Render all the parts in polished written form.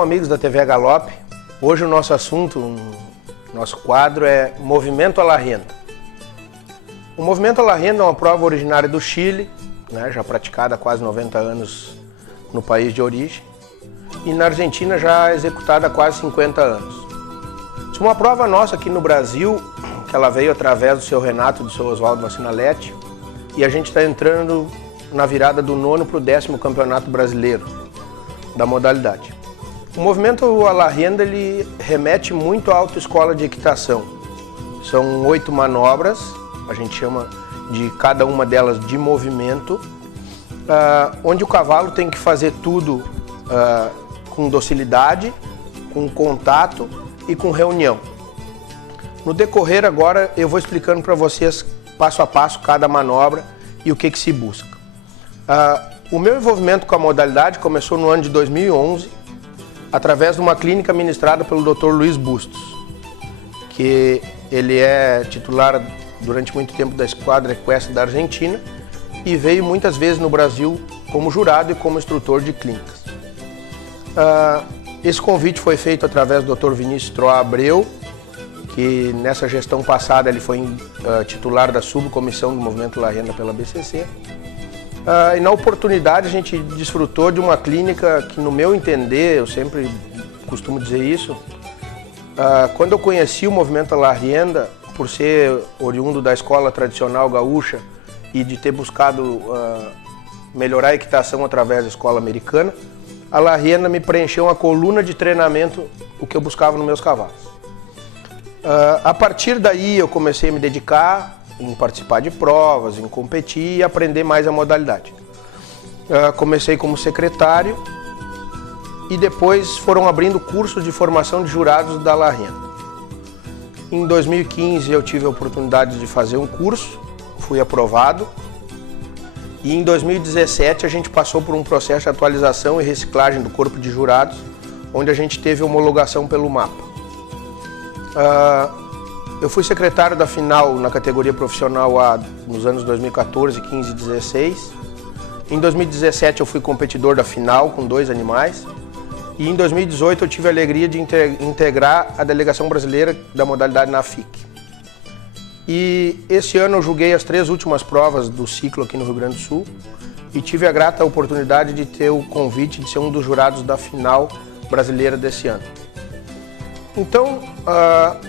Bom, amigos da TV Galope, hoje o nosso assunto, nosso quadro é Movimento à la Rienda. O Movimento à la Rienda é uma prova originária do Chile, né, já praticada há quase 90 anos no país de origem, e na Argentina já executada há quase 50 anos. Isso é uma prova nossa aqui no Brasil, que ela veio através do seu Renato e do seu Oswaldo Vassinaletti, e a gente está entrando na virada do 9º para o 10º Campeonato Brasileiro da modalidade. O Movimento à la Rienda ele remete muito à autoescola de equitação. São 8 manobras, a gente chama de cada uma delas de movimento, onde o cavalo tem que fazer tudo com docilidade, com contato e com reunião. No decorrer agora eu vou explicando para vocês passo a passo cada manobra e o que se busca. O meu envolvimento com a modalidade começou no ano de 2011, através de uma clínica ministrada pelo Dr. Luiz Bustos, que ele é titular durante muito tempo da esquadra equestre da Argentina e veio muitas vezes no Brasil como jurado e como instrutor de clínicas. Esse convite foi feito através do Dr. Vinícius Troá Abreu, que nessa gestão passada ele foi titular da subcomissão do Movimento à la Rienda pela BCC. E na oportunidade a gente desfrutou de uma clínica que, no meu entender, eu sempre costumo dizer isso, quando eu conheci o Movimento à la Rienda, por ser oriundo da escola tradicional gaúcha e de ter buscado melhorar a equitação através da escola americana, a la Rienda me preencheu uma coluna de treinamento, o que eu buscava nos meus cavalos. A partir daí eu comecei a me dedicar em participar de provas, em competir e aprender mais a modalidade. Comecei como secretário e depois foram abrindo cursos de formação de jurados da la Rienda. Em 2015 eu tive a oportunidade de fazer um curso, fui aprovado e em 2017 a gente passou por um processo de atualização e reciclagem do corpo de jurados, onde a gente teve homologação pelo MAPA. Eu fui secretário da final na categoria profissional nos anos 2014, 15 e 16. Em 2017 eu fui competidor da final com 2 animais. E em 2018 eu tive a alegria de integrar a delegação brasileira da modalidade na FIC. E esse ano eu julguei as 3 últimas provas do ciclo aqui no Rio Grande do Sul e tive a grata oportunidade de ter o convite de ser um dos jurados da final brasileira desse ano. Então,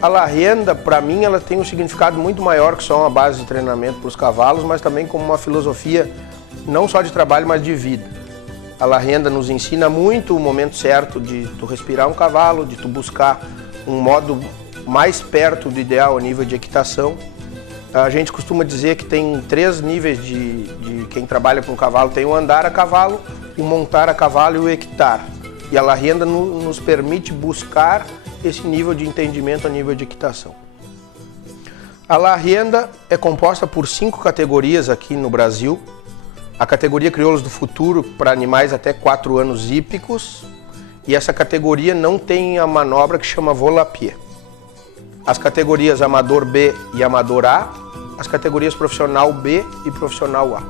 a la Rienda, para mim, ela tem um significado muito maior que só uma base de treinamento para os cavalos, mas também como uma filosofia não só de trabalho, mas de vida. A la Rienda nos ensina muito o momento certo de tu respirar um cavalo, de tu buscar um modo mais perto do ideal a nível de equitação. A gente costuma dizer que tem 3 níveis de quem trabalha com cavalo. Tem o andar a cavalo, o montar a cavalo e o equitar. E a la Rienda nos permite buscar esse nível de entendimento a nível de equitação. A la Rienda é composta por 5 categorias aqui no Brasil. A categoria Crioulos do Futuro para animais até 4 anos hípicos, e essa categoria não tem a manobra que chama Volapié. As categorias Amador B e Amador A, as categorias Profissional B e Profissional A.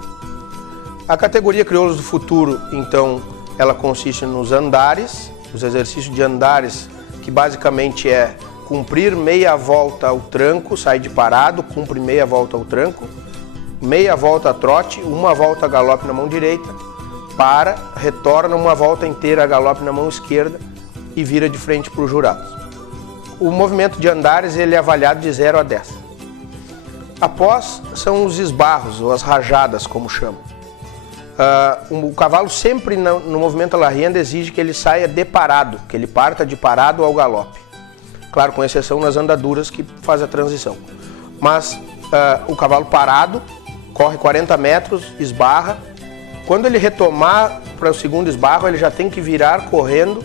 A categoria Crioulos do Futuro, então, ela consiste nos andares, os exercícios de andares, que basicamente é cumprir meia volta ao tranco, sai de parado, cumpre meia volta ao tranco, meia volta a trote, uma volta a galope na mão direita, para, retorna uma volta inteira a galope na mão esquerda e vira de frente para os jurados. O movimento de andares ele é avaliado de 0 a 10. Após são os esbarros, ou as rajadas, como chamam. O cavalo sempre no movimento à la Rienda exige que ele saia de parado, que ele parta de parado ao galope. Claro, com exceção nas andaduras que faz a transição. Mas o cavalo parado, corre 40 metros, esbarra. Quando ele retomar para o segundo esbarro, ele já tem que virar correndo,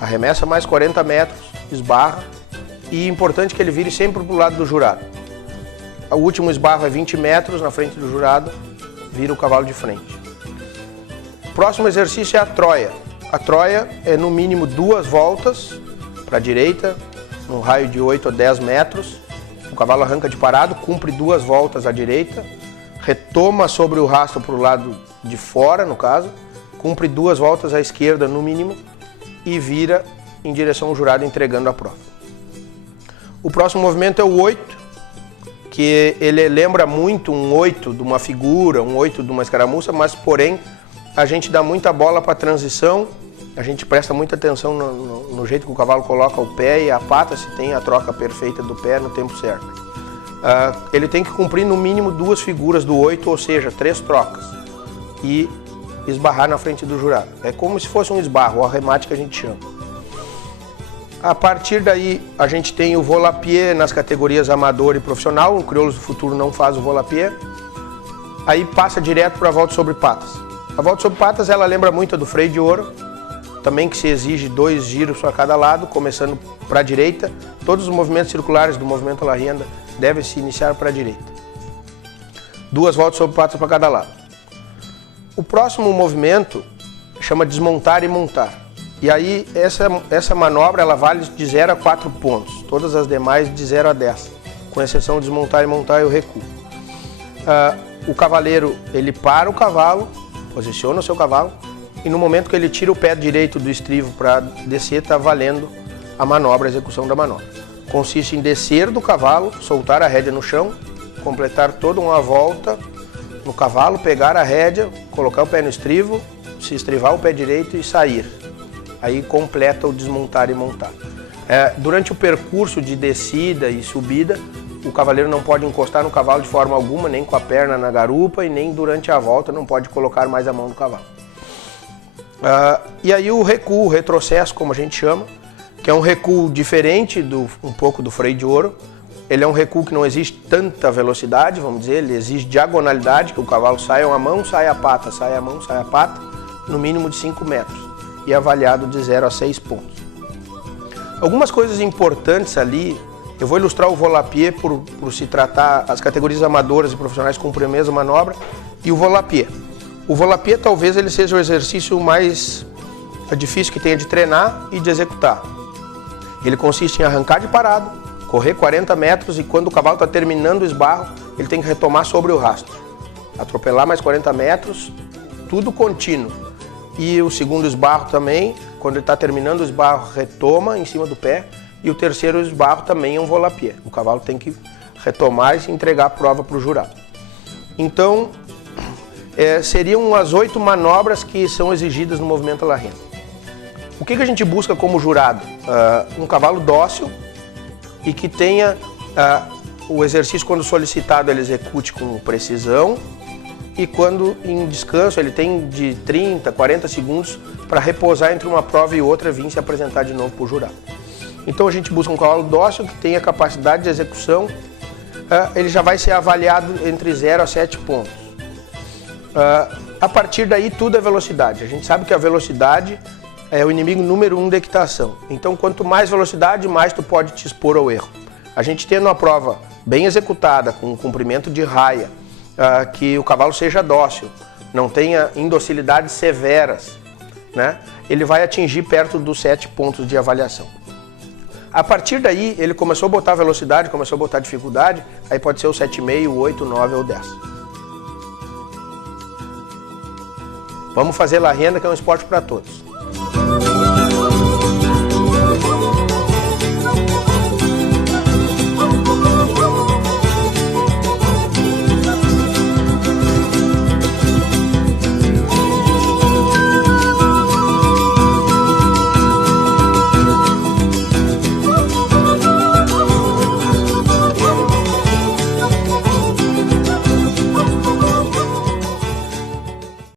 arremessa mais 40 metros, esbarra. E é importante que ele vire sempre para o lado do jurado. O último esbarro é 20 metros na frente do jurado, vira o cavalo de frente. O próximo exercício é a troia. A troia é no mínimo 2 voltas para a direita, num raio de 8 a 10 metros. O cavalo arranca de parado, cumpre 2 voltas à direita, retoma sobre o rastro para o lado de fora, no caso, cumpre 2 voltas à esquerda no mínimo e vira em direção ao jurado entregando a prova. O próximo movimento é o 8, que ele lembra muito um 8 de uma figura, um 8 de uma escaramuça, mas porém a gente dá muita bola para a transição, a gente presta muita atenção no jeito que o cavalo coloca o pé e a pata, se tem a troca perfeita do pé no tempo certo. Ele tem que cumprir no mínimo 2 figuras do 8, ou seja, 3 trocas, e esbarrar na frente do jurado. É como se fosse um esbarro, o arremate que a gente chama. A partir daí, a gente tem o volapié nas categorias amador e profissional. O Crioulos do Futuro não faz o volapié. Aí passa direto para a volta sobre patas. A volta sobre patas, ela lembra muito a do freio de ouro, também que se exige 2 giros para cada lado, começando para a direita. Todos os movimentos circulares do movimento La Rienda devem se iniciar para a direita. 2 voltas sobre patas para cada lado. O próximo movimento chama desmontar e montar. E aí essa manobra ela vale de 0 a 4 pontos, todas as demais de 0 a 10, com exceção de desmontar e montar e o recuo. O cavaleiro, ele para o cavalo, posiciona o seu cavalo, e no momento que ele tira o pé direito do estrivo para descer, está valendo a manobra, a execução da manobra. Consiste em descer do cavalo, soltar a rédea no chão, completar toda uma volta no cavalo, pegar a rédea, colocar o pé no estrivo, se estrivar o pé direito e sair. Aí completa o desmontar e montar. Durante o percurso de descida e subida, o cavaleiro não pode encostar no cavalo de forma alguma, nem com a perna na garupa e nem durante a volta não pode colocar mais a mão no cavalo. E aí o recuo, o retrocesso, como a gente chama, que é um recuo diferente um pouco do freio de ouro. Ele é um recuo que não exige tanta velocidade, vamos dizer, ele exige diagonalidade, que o cavalo saia a mão, saia a pata, saia a mão, saia a pata, no mínimo de 5 metros. E avaliado de 0 a 6 pontos. Algumas coisas importantes ali, eu vou ilustrar o volapié por se tratar, as categorias amadoras e profissionais cumprem a mesma manobra, e o volapié. O volapié talvez ele seja o exercício mais difícil que tenha de treinar e de executar. Ele consiste em arrancar de parado, correr 40 metros e quando o cavalo está terminando o esbarro, ele tem que retomar sobre o rastro. Atropelar mais 40 metros, tudo contínuo. E o segundo esbarro também, quando ele está terminando o esbarro, retoma em cima do pé. E o terceiro esbarro também é um volapié. O cavalo tem que retomar e entregar a prova para o jurado. Então, seriam as 8 manobras que são exigidas no movimento La Rienda. O que a gente busca como jurado? Um cavalo dócil e que tenha o exercício, quando solicitado, ele execute com precisão. E quando em descanso ele tem de 30, 40 segundos para repousar entre uma prova e outra e vir se apresentar de novo para o jurado. Então a gente busca um cavalo dócil que tenha capacidade de execução, ele já vai ser avaliado entre 0 a 7 pontos. A partir daí tudo é velocidade, a gente sabe que a velocidade é o inimigo número 1 da equitação. Então quanto mais velocidade, mais tu pode te expor ao erro. A gente tendo uma prova bem executada, com um comprimento de raia, que o cavalo seja dócil, não tenha indocilidades severas, né? Ele vai atingir perto dos 7 pontos de avaliação. A partir daí, ele começou a botar velocidade, começou a botar dificuldade, aí pode ser o 7,5, o 8, 9 ou 10. Vamos fazer La Rienda, que é um esporte para todos.